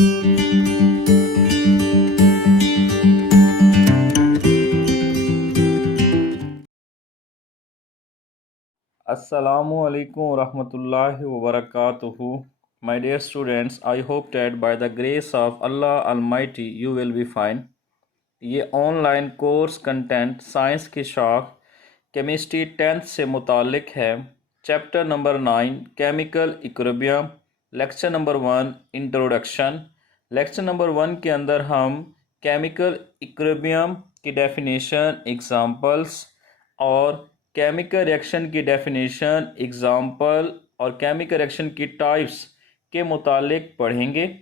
Assalamu alaikum warahmatullahi wabarakatuhu. My dear students, I hope that by the grace of Allah Almighty you will be fine. ये online course content science की शाख chemistry 10th से मुतालिक है। Chapter number 9 chemical equilibrium, lecture number 1 introduction. Lecture number 1 के अंदर हम chemical equilibrium की डेफिनेशन, एग्जांपल्स और केमिकल रिएक्शन की डेफिनेशन, एग्जांपल और केमिकल रिएक्शन की टाइप्स के मुतालिक पढ़ेंगे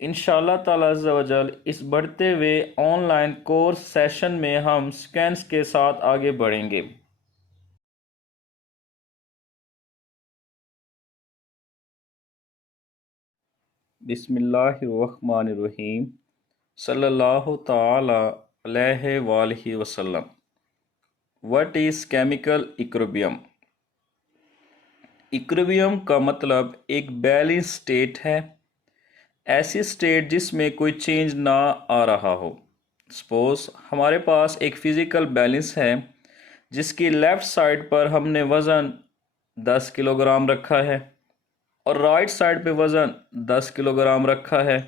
इंशाअल्लाह ताला अज़्ज़ा वजल। इस बढ़ते हुए ऑनलाइन कोर्स सेशन में हम सेकेंड्स के साथ आगे बढ़ेंगे। बिस्मिल्लाहिर्रहमानिर्रहीम। सल्लल्लाहु ताला अलैहि वालैहि वसल्लम। What is chemical equilibrium? Equilibrium का मतलब एक बैलेंस स्टेट है, ऐसी स्टेट जिसमें कोई चेंज ना आ रहा हो। सपोज हमारे पास एक फ़िज़िकल बैलेंस है जिसकी लेफ़्ट साइड पर हमने वज़न 10 किलोग्राम रखा है और राइट साइड पे वज़न 10 किलोग्राम रखा है।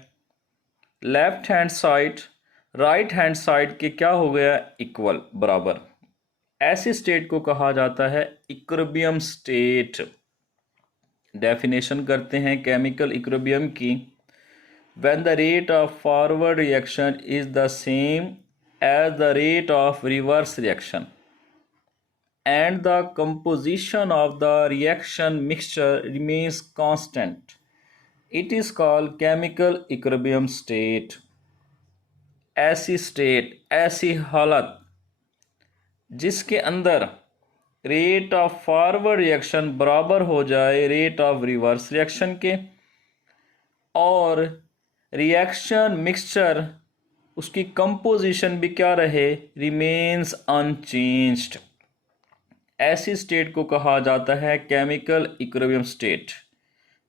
Left hand side right hand side के क्या हो गया? इक्वल, बराबर। ऐसी स्टेट को कहा जाता है इक्विलिब्रियम स्टेट। डेफिनेशन करते हैं केमिकल इक्विलिब्रियम की। When the rate of forward reaction is the same as the rate of reverse reaction and the composition of the reaction mixture remains constant, it is called chemical equilibrium state. ऐसी state, ऐसी हालत जिसके अंदर rate of forward reaction बराबर हो जाए rate of reverse reaction के और रिएक्शन मिक्सचर उसकी कंपोजिशन भी क्या रहे? Remains unchanged. ऐसी स्टेट को कहा जाता है केमिकल इक्विलिब्रियम स्टेट।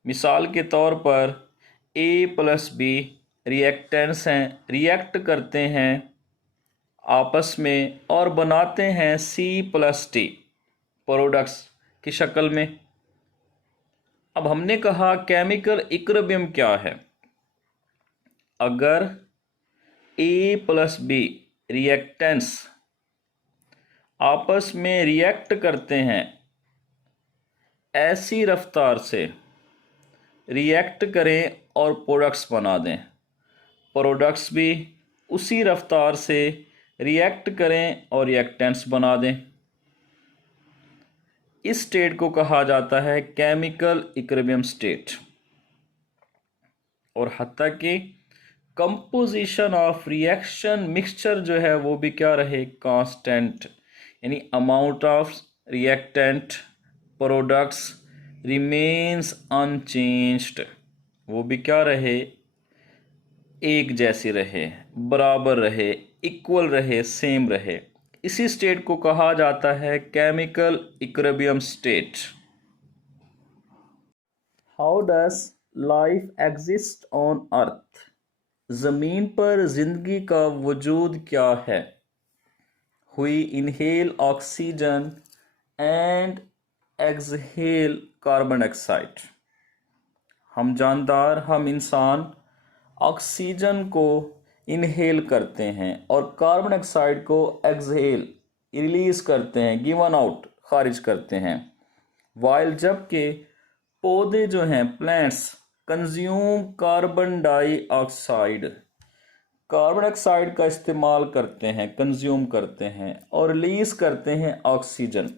मिसाल के तौर पर ए प्लस बी रिएक्टेंट्स हैं, रिएक्ट करते हैं आपस में और बनाते हैं सी प्लस टी प्रोडक्ट्स की शक्ल में। अब हमने कहा केमिकल इक्विलिब्रियम क्या है? अगर ए प्लस बी रिएक्टेंट्स आपस में रिएक्ट करते हैं, ऐसी रफ्तार से रिएक्ट करें और प्रोडक्ट्स बना दें, प्रोडक्ट्स भी उसी रफ्तार से रिएक्ट करें और रिएक्टेंट्स बना दें, इस स्टेट को कहा जाता है केमिकल इक्विलिब्रियम स्टेट। और हत्ता कि कंपोजिशन ऑफ रिएक्शन मिक्सचर जो है वो भी क्या रहे? कांस्टेंट, यानी amount of reactant products remains unchanged, वो भी क्या रहे? एक जैसी रहे, बराबर रहे, इक्वल रहे, सेम रहे। इसी स्टेट को कहा जाता है chemical equilibrium state. How does life exist on earth? ज़मीन पर ज़िंदगी का वजूद क्या है? हुई inhale oxygen and exhale carbon dioxide. हम जानदार, हम इंसान ऑक्सीजन को इनहेल करते हैं और कार्बन डाइऑक्साइड को एक्सहेल रिलीज़ करते हैं, गिवन आउट, खारिज करते हैं। वाइल जबकि पौधे जो हैं, plants, consume carbon dioxide, carbon dioxide का इस्तेमाल करते हैं, कंज्यूम करते हैं और रिलीज करते हैं oxygen.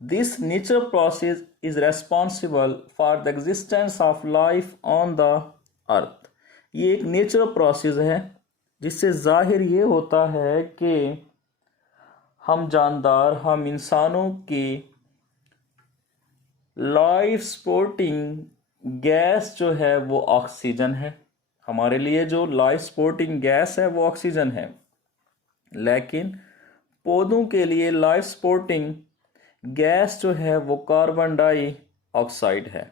This natural process is responsible for the existence of life on the earth. ये एक नेचुरल प्रोसेस है जिससे जाहिर ये होता है कि हम जानदार, हम इंसानों की लाइफ सपोर्टिंग गैस जो है वो ऑक्सीजन है। हमारे लिए जो लाइफ सपोर्टिंग गैस है वो ऑक्सीजन है, लेकिन पौधों के लिए लाइफ सपोर्टिंग गैस जो है वो कार्बन डाइऑक्साइड है।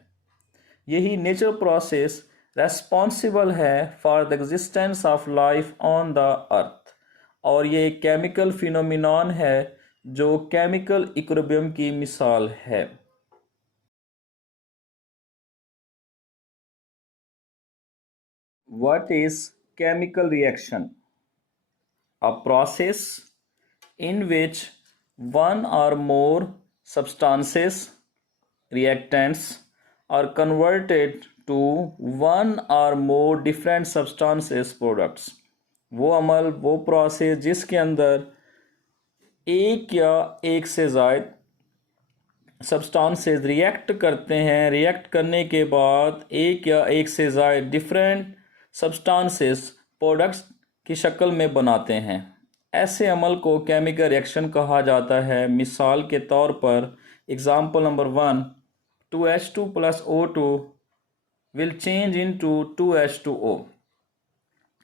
यही नेचुरल प्रोसेस रेस्पॉन्सिबल है for the existence of life on the earth, और ये एक केमिकल फिनोमिनॉन है जो केमिकल इक्विलिब्रियम की मिसाल है। What is chemical reaction? A process in which one or more substances, reactants, are converted to one or more different substances products। वो अमल, वो प्रोसेस जिसके अंदर एक या एक से ज़ायद सब्सटेंसेस रिएक्ट करते हैं, रिएक्ट करने के बाद एक या एक से ज़ायद डिफरेंट सब्सटेंसेस प्रोडक्ट्स की शक्ल में बनाते हैं। ऐसे अमल को केमिकल रिएक्शन कहा जाता है। मिसाल के तौर पर example number 1, 2H2 plus O2 will change into 2H2O।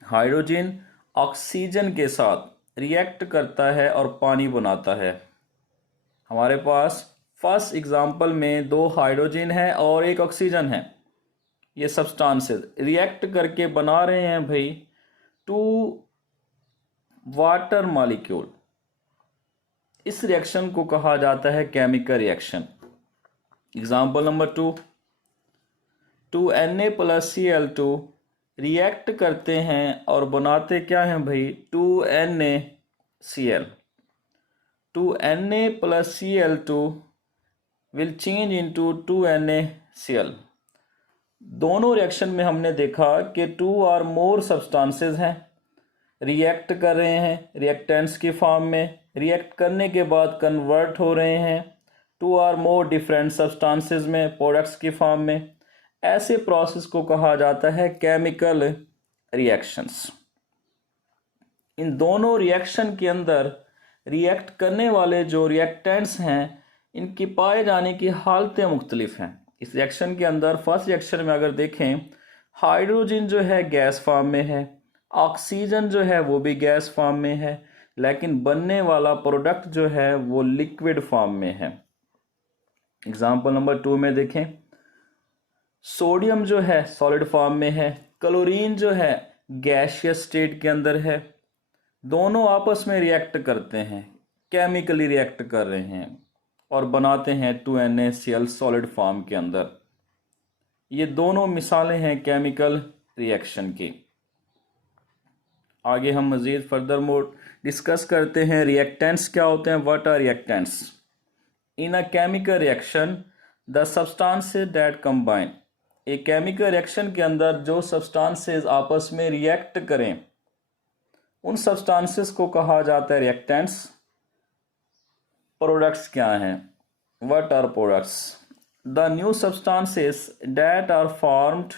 Hydrogen oxygen के साथ रिएक्ट करता है और पानी बनाता है। हमारे पास फर्स्ट एग्जांपल में 2 हाइड्रोजन है और 1 ऑक्सीजन है। ये सब्सटेंसेस रिएक्ट करके बना रहे हैं भाई 2 वाटर मॉलिक्यूल। इस रिएक्शन को कहा जाता है chemical reaction. Example number 2, 2Na plus Cl2 react करते हैं और बनाते क्या हैं भाई 2NaCl। 2Na plus Cl2 will change into 2NaCl। दोनों रिएक्शन में हमने देखा कि 2 और मोर सब्सटेंसेस हैं, रिएक्ट कर रहे हैं रिएक्टेंट्स की फॉर्म में, रिएक्ट करने के बाद कन्वर्ट हो रहे हैं 2 और मोर डिफरेंट सब्सटेंसेस में प्रोडक्ट्स की फॉर्म में। ऐसे प्रोसेस को कहा जाता है केमिकल रिएक्शंस। इन दोनों रिएक्शन के अंदर रिएक्ट करने वाले जो रिएक्टेंट्स हैं इनकी पाए जाने की हालतें मुख्तलिफ हैं। इस रिएक्शन के अंदर फर्स्ट रिएक्शन में अगर देखें, हाइड्रोजन जो है गैस फॉर्म में है, ऑक्सीजन जो है वो भी गैस फॉर्म में है, लेकिन बनने वाला प्रोडक्ट जो है वो लिक्विड फॉर्म में है। एग्जांपल नंबर 2 में देखें, सोडियम जो है सॉलिड फॉर्म में है, क्लोरीन जो है गैसियस स्टेट के अंदर है। दोनों आपस में रिएक्ट करते हैं, केमिकली रिएक्ट कर रहे हैं और बनाते हैं 2NaCl सॉलिड फॉर्म के अंदर। ये दोनों मिसालें हैं केमिकल रिएक्शन की। आगे हम मज़ीद फर्दर मोर डिस्कस करते हैं रिएक्टेंट्स क्या होते हैं। What are reactants? In a chemical reaction the substances that combine. एक केमिकल रिएक्शन के अंदर जो सब्सटेंसेस आपस में रिएक्ट करें उन सब्सटेंसेस को कहा जाता है रिएक्टेंट्स। प्रोडक्ट्स क्या हैं? What are products? The new substances that are formed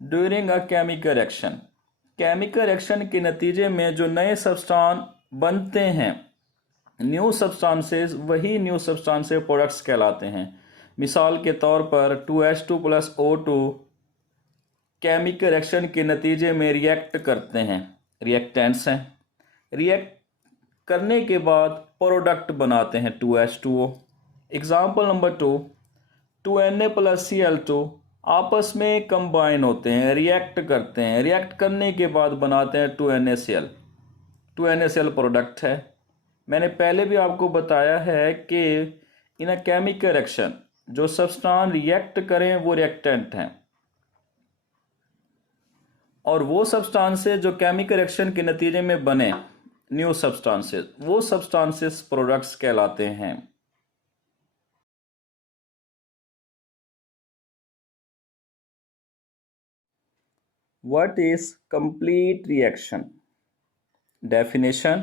during a chemical reaction. Chemical reaction के नतीजे में जो नए सब्सटेंस बनते हैं, न्यू सब्सटेंसेस, वही न्यू सब्सटेंसेस प्रोडक्ट्स कहलाते हैं। मिसाल के तौर पर 2H2 plus O2 chemical reaction के नतीजे में रिएक्ट करते हैं, रिएक्टेंट्स हैं। रिएक्ट करने के बाद प्रोडक्ट बनाते हैं 2H2O। Example number 2, 2Na plus Cl2 आपस में कंबाइन होते हैं, रिएक्ट करते हैं, रिएक्ट करने के बाद बनाते हैं 2NaCl। 2NaCl प्रोडक्ट है। मैंने पहले भी आपको बताया है कि इन अ केमिकल रिएक्शन जो सब्सटेंस रिएक्ट करें वो रिएक्टेंट हैं, और वो सब्सटेंसेस जो केमिकल रिएक्शन के नतीजे में बने न्यू सब्सटेंसेस, वो सब्सटेंसेस प्रोडक्ट्स कहलाते हैं। What is complete reaction? Definition: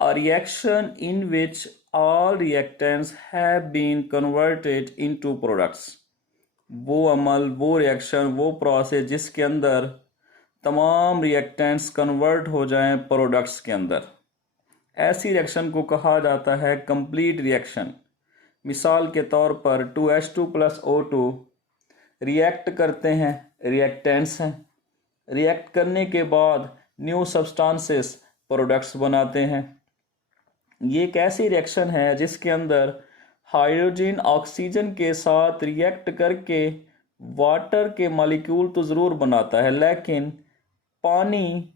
a reaction in which all reactants have been converted into products। वो अमल, वो रिएक्शन, वो प्रोसेस जिसके अंदर तमाम रिएक्टेंट्स कन्वर्ट हो जाएं प्रोडक्ट्स के अंदर, ऐसी रिएक्शन को कहा जाता है कंप्लीट रिएक्शन। मिसाल के तौर पर 2H2 प्लस O2 रिएक्ट करते हैं, रिएक्टेंट्स हैं, रिएक्ट करने के बाद न्यू सब्सटेंसेस प्रोडक्ट्स बनाते हैं। ये एक ऐसी रिएक्शन है जिसके अंदर हाइड्रोजन ऑक्सीजन के साथ रिएक्ट करके वाटर के मॉलिक्यूल तो ज़रूर बनाता है, लेकिन पानी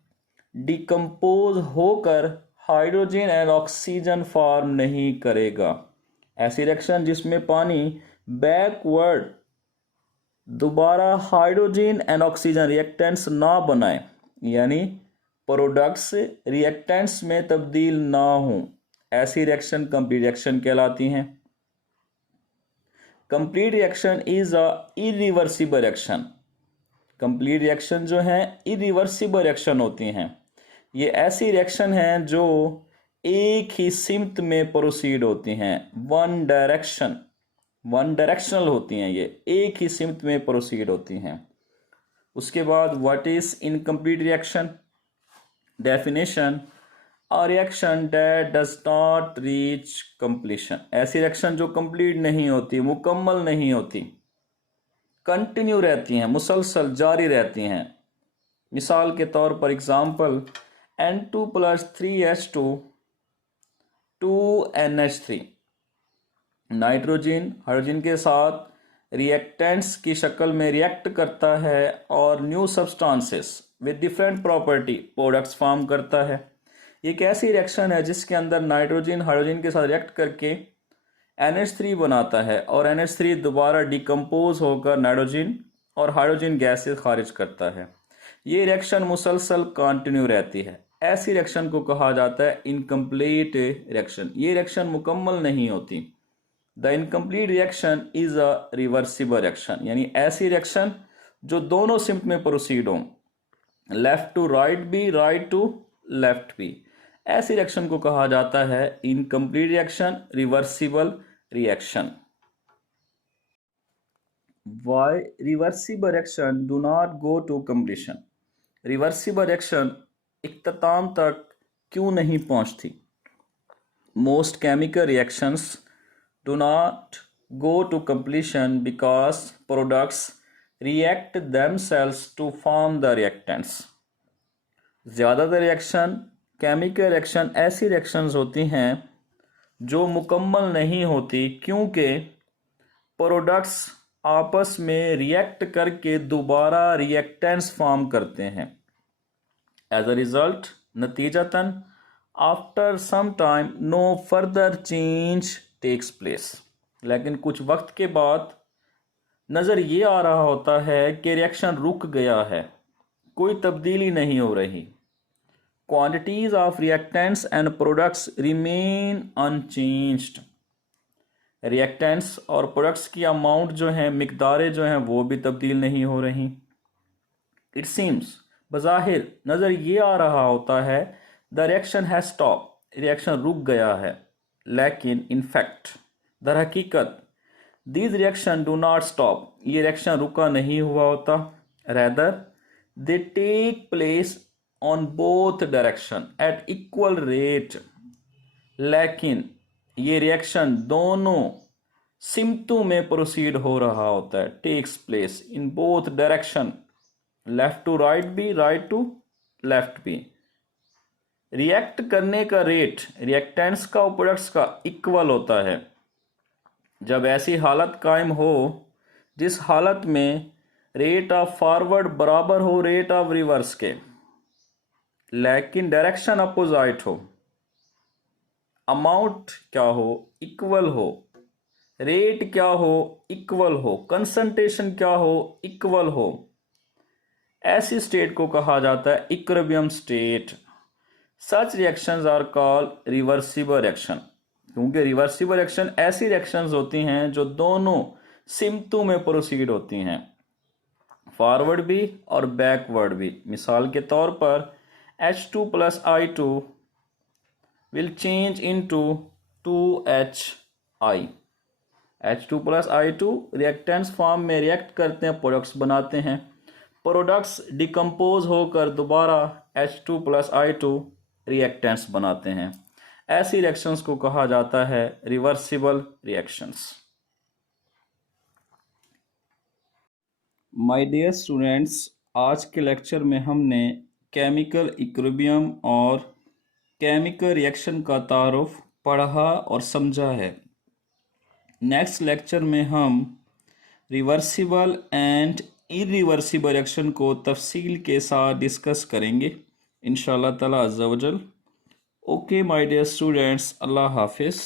डिकम्पोज होकर हाइड्रोजन एंड ऑक्सीजन फॉर्म नहीं करेगा। ऐसी रिएक्शन जिसमें पानी बैकवर्ड दोबारा हाइड्रोजन एंड ऑक्सीजन रिएक्टेंट्स ना बनाए, यानी प्रोडक्ट्स रिएक्टेंट्स में तब्दील ना हो, ऐसी रिएक्शन कंप्लीट रिएक्शन कहलाती हैं। Complete reaction is a irreversible reaction. Complete reaction जो है इरिवर्सिबल रिएक्शन होती हैं। ये ऐसी रिएक्शन हैं जो एक ही सिमत में प्रोसीड होती हैं, वन डायरेक्शनल होती हैं, ये एक ही सिमत में प्रोसीड होती हैं। उसके बाद what is incomplete reaction? Definition, a reaction that does not reach completion. ऐसी रिएक्शन जो कंप्लीट नहीं होती, मुकम्मल नहीं होती, कंटिन्यू रहती हैं, मुसलसल जारी रहती हैं। मिसाल के तौर पर example N2 + 3H2 2NH3, nitrogen hydrogen के साथ रिएक्टेंट्स की शक्ल में रिएक्ट करता है और new substances with different property products form करता है। ये एक ऐसी रिएक्शन है जिसके अंदर नाइट्रोजन हाइड्रोजन के साथ रिएक्ट करके NH3 बनाता है और NH3 दोबारा डिकम्पोज होकर नाइट्रोजन और हाइड्रोजन गैसेस खारिज करता है। ये रिएक्शन मुसलसल कंटिन्यू रहती है। ऐसी रिएक्शन को कहा जाता है इनकम्प्लीट रिएक्शन। ये रिएक्शन मुकम्मल नहीं होती। The incomplete reaction is a reversible reaction, यानी ऐसी रिएक्शन जो दोनों सिम्ट में प्रोसीड हो, लेफ्ट टू राइट भी, राइट टू लेफ्ट भी। ऐसी रिएक्शन को कहा जाता है incomplete reaction, reversible reaction. Why reversible reaction do not go to completion? Reversible reaction इख्तिताम तक क्यों नहीं पहुंचती? Most chemical reactions do not go to completion because products react themselves to form the reactants. ज़्यादातर रिएक्शन केमिकल रिएक्शन ऐसी reactions होती हैं जो मुकम्मल नहीं होती, क्योंकि प्रोडक्ट्स आपस में रिएक्ट करके दोबारा रिएक्टेंट्स फॉर्म करते हैं। एज अ रिजल्ट, नतीजतन, after some time no further change takes place. लेकिन कुछ वक्त के बाद नज़र ये आ रहा होता है कि रिएक्शन रुक गया है, कोई तब्दीली नहीं हो रही। Quantities of reactants and products remain unchanged. Reactants और प्रोडक्ट्स की अमाउंट जो है, मिकदारें जो हैं, वो भी तब्दील नहीं हो रही। इट सीम्स, बज़ाहिर नज़र ये आ रहा होता है, the reaction has stop, reaction रुक गया है। लेकिन इन फैक्ट, दर हकीकत, these reaction do not stop, ये रिएक्शन रुका नहीं हुआ होता। Rather they take place on both direction at equal rate. लेकिन ये रिएक्शन दोनों सिमतों में प्रोसीड हो रहा होता है, takes place in both direction, left to right भी, राइट टू लेफ्ट भी। रिएक्ट करने का रेट रिएक्टेंट्स का और प्रोडक्ट्स का इक्वल होता है। जब ऐसी हालत कायम हो जिस हालत में रेट ऑफ फॉरवर्ड बराबर हो रेट ऑफ रिवर्स के, लेकिन डायरेक्शन अपोजिट हो, अमाउंट क्या हो, इक्वल हो, रेट क्या हो, इक्वल हो, कंसंट्रेशन क्या हो, इक्वल हो, ऐसी स्टेट को कहा जाता है equilibrium state. Such reactions are called reversible reaction, क्योंकि रिवर्सिबल रिएक्शन ऐसी रिएक्शंस होती हैं जो दोनों सिमतों में प्रोसीड होती हैं, फॉरवर्ड भी और बैकवर्ड भी। मिसाल के तौर पर H2 + I2 will change into 2HI। H2 + I2 reactants form में रिएक्ट करते हैं, प्रोडक्ट्स बनाते हैं। प्रोडक्ट्स डिकम्पोज होकर दोबारा H2 + I2 रिएक्टेंट्स बनाते हैं। ऐसी रिएक्शंस को कहा जाता है reversible reactions. My dear students, आज के लेक्चर में हमने केमिकल इक्विलिब्रियम और केमिकल रिएक्शन का तारुफ पढ़ा और समझा है। नेक्स्ट लेक्चर में हम रिवर्सिबल एंड इरिवर्सिबल रिएक्शन को तफसील के साथ डिस्कस करेंगे इंशाल्लाह ताला अज़्ज़ा वजल। ओके माय डियर स्टूडेंट्स, अल्लाह हाफिज़।